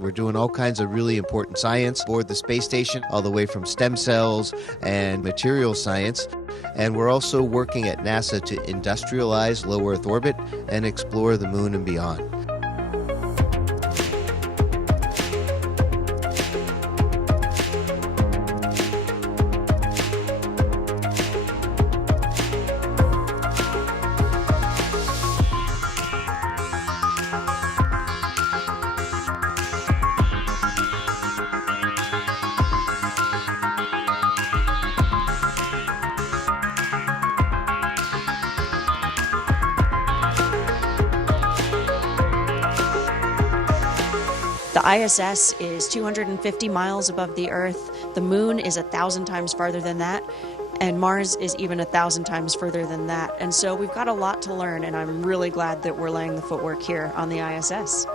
We're doing all kinds of really important science aboard the space station, all the way from stem cells and material science. And we're also working at NASA to industrialize low Earth orbit and explore the moon and beyond. The ISS is 250 miles above the Earth. The moon is 1,000 times farther than that. And Mars is even 1,000 times further than that. And so we've got a lot to learn, and I'm really glad that we're laying the footwork here on the ISS.